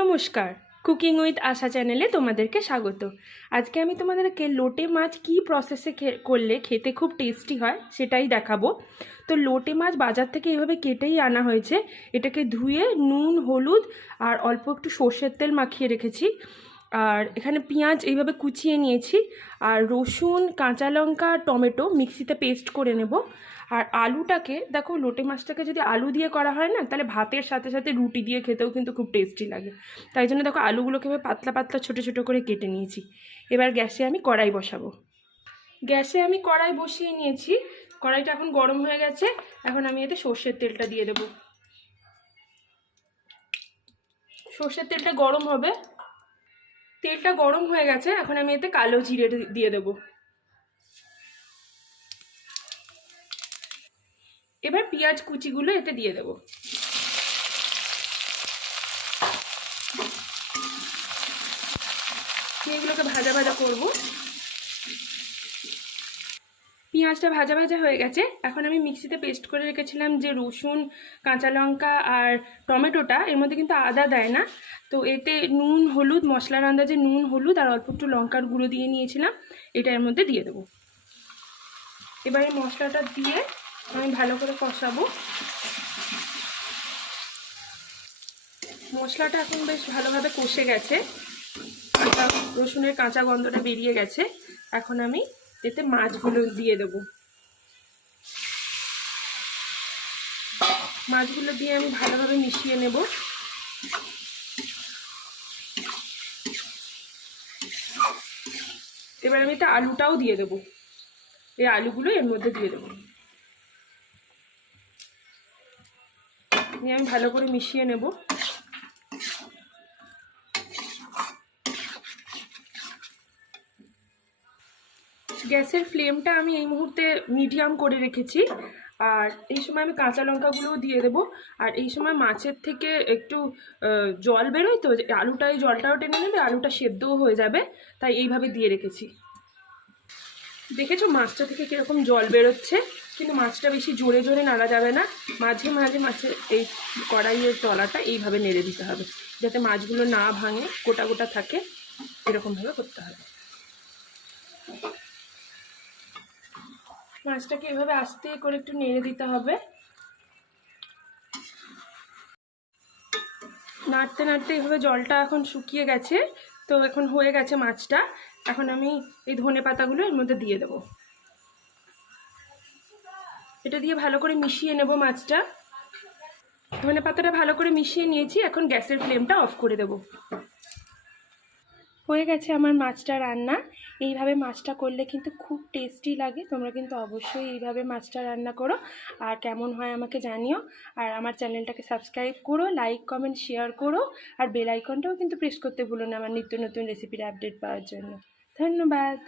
নমস্কার। Cooking with আশা চ্যানেলে তোমাদেরকে স্বাগত। আজকে আমি তোমাদেরকে লোটে মাছ কী প্রসেসে করলে খেতে খুব টেস্টি হয় সেটাই দেখাবো। তো লোটে মাছ বাজার থেকে এইভাবে কেটেই আনা হয়েছে। এটাকে ধুয়ে নুন, হলুদ আর অল্প একটু সর্ষের তেল মাখিয়ে রেখেছি। আর এখানে পেঁয়াজ এইভাবে কুচিয়ে নিয়েছি। আর রসুন, কাঁচা লঙ্কা, টমেটো মিক্সিতে পেস্ট করে নেব। আর আলুটাকে, দেখো লোটে মাছটাকে যদি আলু দিয়ে করা হয় না, তাহলে ভাতের সাথে সাথে রুটি দিয়ে খেতেও কিন্তু খুব টেস্টি লাগে। তাই জন্য দেখো আলুগুলোকে এভাবে পাতলা পাতলা, ছোটো ছোটো করে কেটে নিয়েছি। এবার গ্যাসে আমি কড়াই বসাবো। গ্যাসে আমি কড়াই বসিয়ে নিয়েছি। কড়াইটা এখন গরম হয়ে গেছে। এখন আমি এতে সর্ষের তেলটা দিয়ে দেবো। সর্ষের তেলটা গরম হবে। তেলটা গরম হয়ে গেছে। এখন আমি এতে কালো জিরে দিয়ে দেবো। এবার পেঁয়াজ কুচিগুলো এতে দিয়ে দেবো। এগুলোকে ভাজা ভাজা করব। পেঁয়াজটা ভাজা ভাজা হয়ে গেছে। এখন আমি মিক্সিতে পেস্ট করে রেখেছিলাম যে রসুন, কাঁচা লঙ্কা আর টমেটোটা, এর মধ্যে কিন্তু আদা দেয় না। তো এতে নুন, হলুদ, মশলার আন্দাজে নুন, হলুদ আর অল্প একটু লঙ্কার গুঁড়ো দিয়ে নিয়েছিলাম। এটা এর মধ্যে দিয়ে দেবো। এবারে মশলাটা দিয়ে আমি ভালো করে কষাবো। মশলাটা এখন বেশ ভালোভাবে কষে গেছে। রসুনের কাঁচা গন্ধটা বেরিয়ে গেছে। এখন আমি এতে মাছগুলো দিয়ে দেবো। মাছগুলো দিয়ে আমি ভালোভাবে মিশিয়ে নেব। এবার আমি এটা আলুটাও দিয়ে দেবো। এই আলুগুলো এর মধ্যে দিয়ে দেবো। নিয়ে আমি ভালো করে মিশিয়ে নেব। গ্যাসের ফ্লেমটা আমি এই মুহূর্তে মিডিয়াম করে রেখেছি। আর এই সময় আমি কাঁচা লঙ্কাগুলোও দিয়ে দেবো। আর এই সময় মাছের থেকে একটু জল বেরোয় তো আলুটা এই জলটাও টেনে নেবে, আলুটা সেদ্ধও হয়ে যাবে। তাই এইভাবে দিয়ে রেখেছি। দেখেছ মাছটা থেকে কীরকম জল বেরোচ্ছে? কিন্তু মাছটা বেশি জোরে জোরে নাড়া যাবে না। মাঝে মাঝে মাছের এই কড়াইয়ের তলাটা এইভাবে নেড়ে দিতে হবে। যাতে মাছগুলো না ভাঙে, গোটা গোটা থাকে, এরকমভাবে করতে হবে। মাছটাকে এভাবে আস্তে করে একটু নেড়ে দিতে হবে। নাড়তে নাড়তে এভাবে জলটা এখন শুকিয়ে গেছে। তো এখন হয়ে গেছে মাছটা। এখন আমি এই ধনে পাতাগুলো এর মধ্যে দিয়ে দেবো। এটা দিয়ে ভালো করে মিশিয়ে নেব মাছটা। ধনে পাতাটা ভালো করে মিশিয়ে নিয়েছি, এখন গ্যাসের ফ্লেমটা অফ করে দেব। হয়ে গেছে আমার মাছটা রান্না। এইভাবে মাছটা করলে কিন্তু খুব টেস্টি লাগে, তোমরা কিন্তু অবশ্যই এইভাবে মাছটা রান্না করো। আর কেমন হয় আমাকে জানিও। আর আমার চ্যানেলটাকে সাবস্ক্রাইব করো লাইক কমেন্ট শেয়ার করো। আর বেল আইকনটাও কিন্তু প্রেস করতে ভুলো না আমার নিত্য নতুন রেসিপির আপডেট পাওয়ার জন্য। ধন্যবাদ।